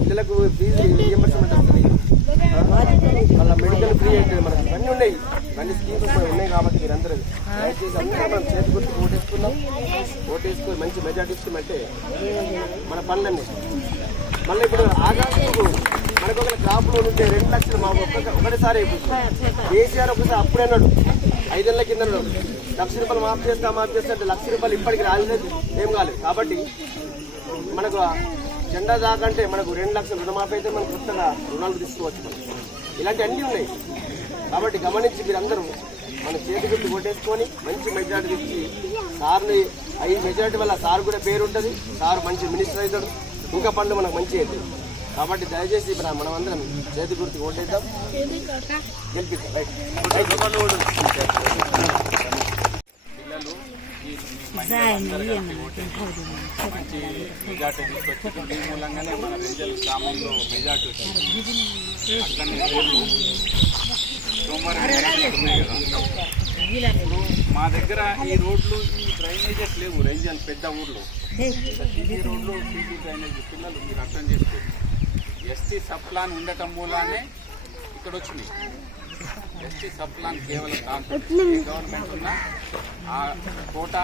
పిల్లలకు fee reimbursement వస్తుంది, మళ్ళీ మెడికల్ ఫ్రీ అవుతుంది. మనకు అన్నీ ఉన్నాయి, అన్ని స్కీమ్స్ ఉన్నాయి. కాబట్టి మీరు అందరూ దయచేసి అందరూ మనం చేతి గుర్తు ఓటేసుకున్నాం. ఓటేసుకొని మంచి మెజార్టీ ఇస్తామంటే మన పనులన్నీ. మళ్ళీ ఇప్పుడు ఆగాకు మనకు ఒక క్రాప్లో ఉంటే 2 లక్షలు మా ఒకటిసారి అయిపోతుంది. కేసీఆర్ ఒకసారి అప్పుడే అన్నాడు, 5 ఏళ్ల కింద అన్నాడు, ₹1,00,000 మాఫ్ చేస్తా అంటే ₹1,00,000 ఇప్పటికి రాలేదు, ఏం కాలేదు. కాబట్టి మనకు జెండా దాకంటే మనకు 2 లక్షలు రుణమాఫీ అయితే మనం కొత్తగా రుణాలు తీసుకోవచ్చు. ఇలాంటి అన్నీ ఉన్నాయి. కాబట్టి గమనించి మీరందరూ మన చేతి గుర్తు కొట్టేసుకొని మంచి మెజార్టీ ఇచ్చి సార్ని 5 మెజార్టీ వల్ల సార్ కూడా పేరు ఉంటుంది, సార్ మంచి మినిస్టర్ అవుతాడు, ఇంకా పనులు మనకు మంచి అవుతాయి. కాబట్టి దయచేసి మనం అందరం చేతి గుర్తు ఓటేద్దాం, గెలిపిద్దాం. పిల్లలు మంచి మెజార్టీ తీసుకొచ్చి మీ మూలంగానే మన రేంజల్ గ్రామంలో మెజార్టీ వచ్చింది. అట్లనే ఇప్పుడు మా దగ్గర ఈ రోడ్లు ఈ డ్రైనేజెస్ లేవు. రేంజల్ పెద్ద ఊర్లో సీసీ రోడ్లు సీసీ డ్రైనేజ్ పిల్లలు మీరు అర్థం చేసుకోండి. ఎస్టీ సబ్ ప్లాన్ ఉండటం మూలానే ఇక్కడ వచ్చినాయి. ఎస్టీ సబ్ ప్లాన్ కేవలం గవర్నమెంట్ ఉన్న ఆ కోటా